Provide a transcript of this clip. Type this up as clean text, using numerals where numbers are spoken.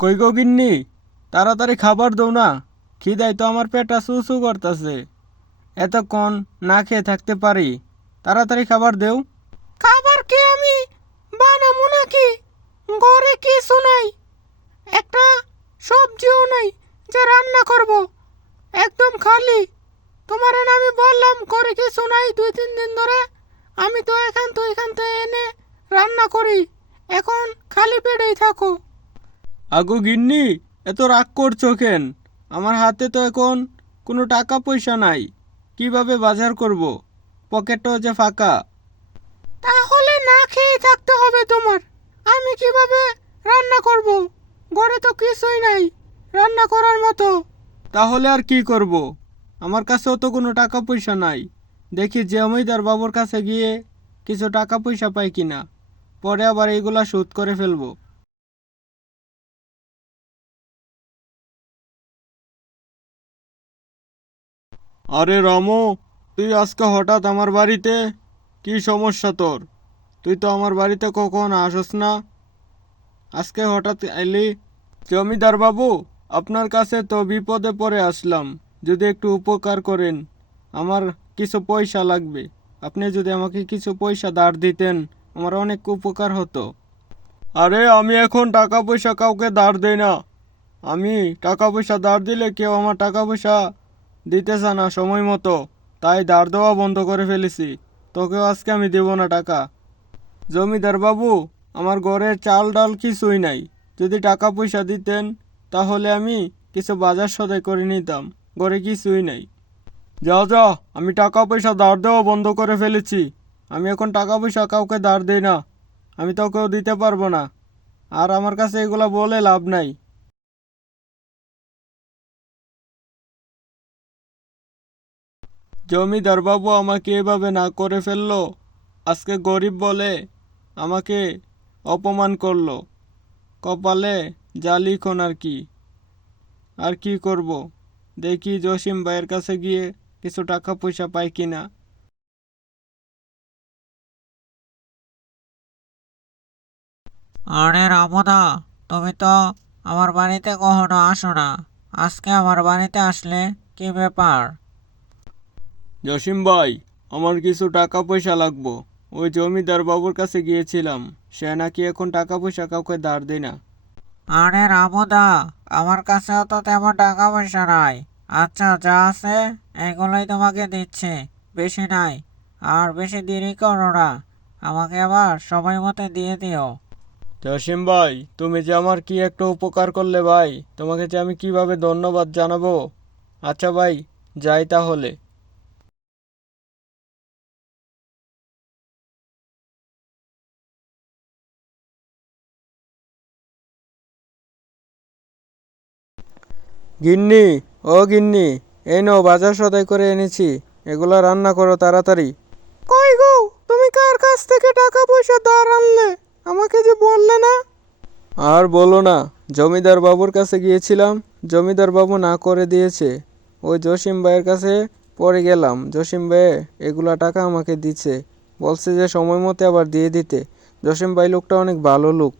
কই গো গিন্নি, তাড়াতাড়ি খাবার দাও না। খিদায় তো আমার পেটটা চুচু করতেছে। এতক্ষণ না খেয়ে থাকতে পারি? তাড়াতাড়ি খাবার দেও। খাবার কি আমি বানাবো নাকি? ঘরে কিছু নাই, একটা সবজিও নাই যে রান্না করব। একদম খালি। তোমারে না আমি বললাম ঘরে কিছু নাই 2-3 দিন ধরে। আমি তো এখান তো এখান থেকে এনে রান্না করি। এখন খালি পেটেই থাকো। আগো গিন্নি, এত রাগ করছো কেন? আমার হাতে তো এখন কোনো টাকা পয়সা নাই। কিভাবে বাজার করব? পকেটও যে ফাঁকা। তাহলে না খেয়ে থাকতে হবে তোমার। আমি কিভাবে রান্না করব? ঘরে তো কিছুই নাই রান্না করার মতো। তাহলে আর কি করব? আমার কাছেও তো কোনো টাকা পয়সা নাই। দেখি জমিদার বাবুর কাছে গিয়ে কিছু টাকা পয়সা পাই কিনা, পরে আবার এইগুলা শোধ করে ফেলবো। আরে রামু, তুই আজকে হঠাৎ আমার বাড়িতে? কি সমস্যা তোর? তুই তো আমার বাড়িতে কখন আসস না, আজকে হঠাৎ এলি? জমিদার বাবু, আপনার কাছে তো বিপদে পড়ে আসলাম। যদি একটু উপকার করেন, আমার কিছু পয়সা লাগবে। আপনি যদি আমাকে কিছু পয়সা ধার দিতেন, আমার অনেক উপকার হতো। আরে আমি এখন টাকা পয়সা কাউকে ধার দেই না। আমি টাকা পয়সা ধার দিলে কেউ আমার টাকা পয়সা দিতেছে না সময় মতো, তাই ধার দেওয়া বন্ধ করে ফেলেছি। তোকেও আজকে আমি দেব না টাকা। জমিদার বাবু, আমার ঘরে চাল ডাল কিছুই নাই। যদি টাকা পয়সা দিতেন, তাহলে আমি কিছু বাজার সদাই করে নিতাম। ঘরে কিছুই নাই। যাও যাও, আমি টাকা পয়সা ধার দেওয়া বন্ধ করে ফেলেছি। আমি এখন টাকা পয়সা কাউকে ধার দেই না। আমি তোকেও দিতে পারবো না। আর আমার কাছে এগুলা বলে লাভ নাই। জমিদার বাবু আমাকে এভাবে না করে ফেললো। আজকে গরিব বলে আমাকে অপমান করলো। কপালে যা লিখন আর কি। আর কি করব? দেখি জসিম ভাইয়ের কাছে গিয়ে কিছু টাকা পয়সা পাই কিনা। আরে রামুদা, তুমি তো আমার বাড়িতে কখনো আসো না। আজকে আমার বাড়িতে আসলে কি ব্যাপার? জসিম ভাই, আমার কিছু টাকা পয়সা লাগবো। ওই জমিদার বাবুর কাছে গিয়েছিলাম, সে নাকি এখন টাকা পয়সা কাউকে ধার দেয় না। আরে রামুদা, আমার কাছেও তো তেমন টাকা পয়সা নাই। আচ্ছা, যা আছে এগুলোই তোমাকে দিচ্ছি, বেশি নাই। আর বেশি দেরি করো না, আমাকে আবার সময় মতো দিয়ে দিও। জসিম ভাই, তুমি যে আমার কি একটা উপকার করলে ভাই, তোমাকে যে আমি কিভাবে ধন্যবাদ জানাবো। আচ্ছা ভাই, যাই তাহলে। গিন্নি, ও গিন্নি, এই নাও বাজার সদাই করে এনেছি। এগুলা রান্না করো তাড়াতাড়ি। কই গো, তুমি কার কাছ থেকে টাকা পয়সা ধার আনলে? আমাকে যে বললে না। আর বলো না, জমিদার বাবুর কাছে গিয়েছিলাম, জমিদার বাবু না করে দিয়েছে। ওই জসিম ভাইয়ের কাছে পরে গেলাম, জসিম ভাই এগুলা টাকা আমাকে দিচ্ছে। বলছে যে সময় মতো আবার দিয়ে দিতে। জসিম ভাই লোকটা অনেক ভালো লোক।